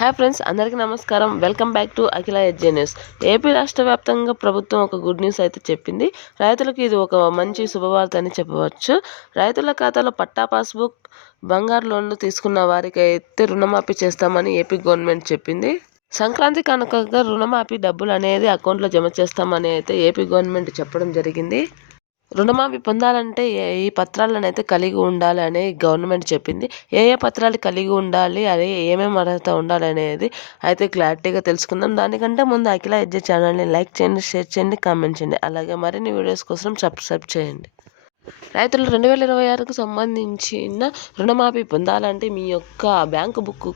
Hi friends, అందరికీ నమస్కారం. Welcome back to Akhila edge news. AP రాష్ట్ర వ్యాప్తంగా ప్రభుత్వం ఒక గుడ్ న్యూస్ అయితే చెప్పింది. రైతులకు ఇది ఒక మంచి శుభవార్త అని చెప్పవచ్చు. రైతుల ఖాతాలో పట్టా పాస్బుక్, బంగారు లోన్లు తీసుకున్న వారికి అయితే రుణమాఫీ చేస్తామని ఏపీ గవర్నమెంట్ చెప్పింది. సంక్రాంతి కానుకగా రుణమాఫీ డబ్బులు అనేది అకౌంట్లో జమ చేస్తామని అయితే ఏపీ గవర్నమెంట్ చెప్పడం జరిగింది. రుణమాఫీ పొందాలంటే ఈ పత్రాలను అయితే కలిగి ఉండాలి అని గవర్నమెంట్ చెప్పింది. ఏ పత్రాలు కలిగి ఉండాలి, అది ఏమేమి అర్హత ఉండాలి అనేది అయితే క్లారిటీగా తెలుసుకుందాం. దానికంటే ముందు అఖిల ఎడ్జే ఛానల్ని లైక్ చేయండి, షేర్ చేయండి, కామెంట్ చేయండి. అలాగే మరిన్ని వీడియోస్ కోసం సబ్స్క్రైబ్ చేయండి. రైతులు 2026కు సంబంధించిన రుణమాఫీ పొందాలంటే మీ యొక్క బ్యాంకు బుక్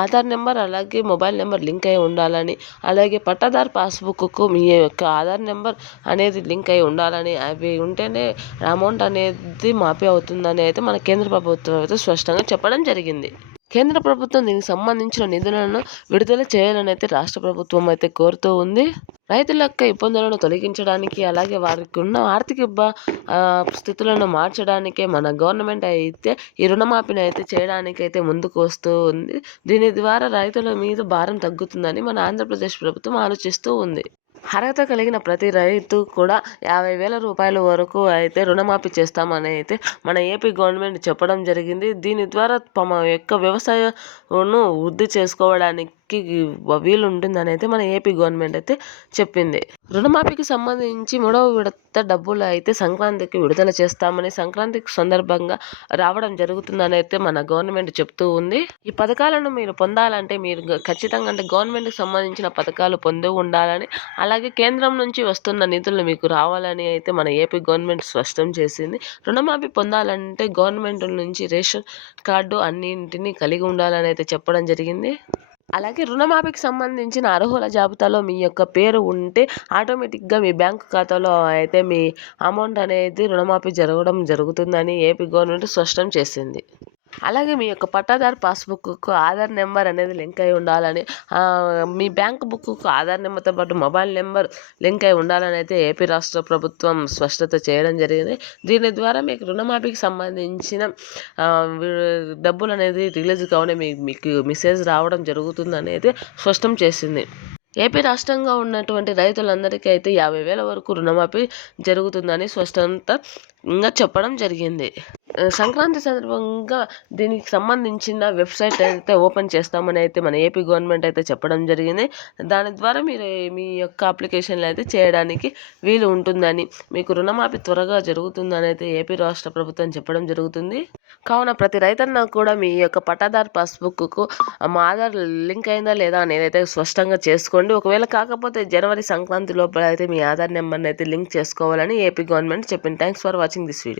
ఆధార్ నెంబర్ అలాగే మొబైల్ నెంబర్ లింక్ అయి ఉండాలని, అలాగే పట్టాదారు పాస్బుక్కు మీ యొక్క ఆధార్ నెంబర్ అనేది లింక్ అయి ఉండాలని, అవి ఉంటేనే అమౌంట్ అనేది మాఫీ అవుతుందని అయితే మన కేంద్ర ప్రభుత్వం అయితే స్పష్టంగా చెప్పడం జరిగింది. కేంద్ర ప్రభుత్వం దీనికి సంబంధించిన నిధులను విడుదల చేయాలని అయితే రాష్ట్ర ప్రభుత్వం అయితే కోరుతూ ఉంది. రైతుల యొక్క ఇబ్బందులను తొలగించడానికి, అలాగే వారికి ఉన్న ఆర్థిక స్థితులను మార్చడానికే మన గవర్నమెంట్ అయితే ఈ రుణమాఫీని అయితే చేయడానికి అయితే ముందుకు వస్తూ ఉంది. దీని ద్వారా రైతుల మీద భారం తగ్గుతుందని మన ఆంధ్రప్రదేశ్ ప్రభుత్వం ఆలోచిస్తూ ఉంది. అర్హత కలిగిన ప్రతి రైతు కూడా 50,000 రూపాయల వరకు అయితే రుణమాఫీ చేస్తామని అయితే మన ఏపీ గవర్నమెంట్ చెప్పడం జరిగింది. దీని ద్వారా తమ యొక్క వ్యవసాయంను వృద్ధి చేసుకోవడానికి వీలు ఉంటుందని అయితే మన ఏపీ గవర్నమెంట్ అయితే చెప్పింది. రుణమాఫీకి సంబంధించి 3వ విడత డబ్బులు అయితే సంక్రాంతికి విడుదల చేస్తామని, సంక్రాంతికి సందర్భంగా రావడం జరుగుతుందని అయితే మన గవర్నమెంట్ చెప్తూ ఉంది. ఈ పథకాలను మీరు పొందాలంటే మీరు ఖచ్చితంగా అంటే గవర్నమెంట్కి సంబంధించిన పథకాలు పొంది ఉండాలని, అలాగే కేంద్రం నుంచి వస్తున్న నిధులు మీకు రావాలని అయితే మన ఏపీ గవర్నమెంట్ స్పష్టం చేసింది. రుణమాఫీ పొందాలంటే గవర్నమెంట్ నుంచి రేషన్ కార్డు అన్నింటినీ కలిగి ఉండాలని అయితే చెప్పడం జరిగింది. అలాగే రుణమాఫీకి సంబంధించిన అర్హుల జాబితాలో మీ యొక్క పేరు ఉంటే ఆటోమేటిక్గా మీ బ్యాంకు ఖాతాలో అయితే మీ అమౌంట్ అనేది రుణమాఫీ జరగడం జరుగుతుందని ఏపీ గవర్నమెంట్ స్పష్టం చేసింది. అలాగే మీ యొక్క పట్టాదారు పాస్బుక్కు ఆధార్ నెంబర్ అనేది లింక్ అయి ఉండాలని, మీ బ్యాంక్ బుక్కు ఆధార్ నెంబర్తో పాటు మొబైల్ నెంబర్ లింక్ అయి ఉండాలని అయితే ఏపీ రాష్ట్ర ప్రభుత్వం స్పష్టత చేయడం జరిగింది. దీని ద్వారా మీకు రుణమాఫీకి సంబంధించిన డబ్బులు అనేది రిలీజ్ కావడం మీకు మెసేజ్ రావడం జరుగుతుంది అనేది స్పష్టం చేసింది. ఏపీ రాష్ట్రంగా ఉన్నటువంటి రైతులందరికీ అయితే 50,000 వరకు రుణమాఫీ జరుగుతుందని స్పష్టంగా చెప్పడం జరిగింది. సంక్రాంతి సందర్భంగా దీనికి సంబంధించిన వెబ్సైట్ అయితే ఓపెన్ చేస్తామని అయితే మన ఏపీ గవర్నమెంట్ అయితే చెప్పడం జరిగింది. దాని ద్వారా మీరు మీ యొక్క అప్లికేషన్లు అయితే చేయడానికి వీలు ఉంటుందని, మీకు రుణమాఫీ త్వరగా జరుగుతుందని అయితే ఏపీ రాష్ట్ర ప్రభుత్వం చెప్పడం జరుగుతుంది. కావున ప్రతి రైతన్న కూడా మీ యొక్క పట్టాదారు పాస్బుక్కు ఆధార్ లింక్ అయిందా లేదా అనేది అయితే స్పష్టంగా చేసుకోండి. ఒకవేళ కాకపోతే జనవరి సంక్రాంతి లోపల అయితే మీ ఆధార్ నెంబర్ని అయితే లింక్ చేసుకోవాలని ఏపీ గవర్నమెంట్ చెప్పింది. Thanks for watching this video.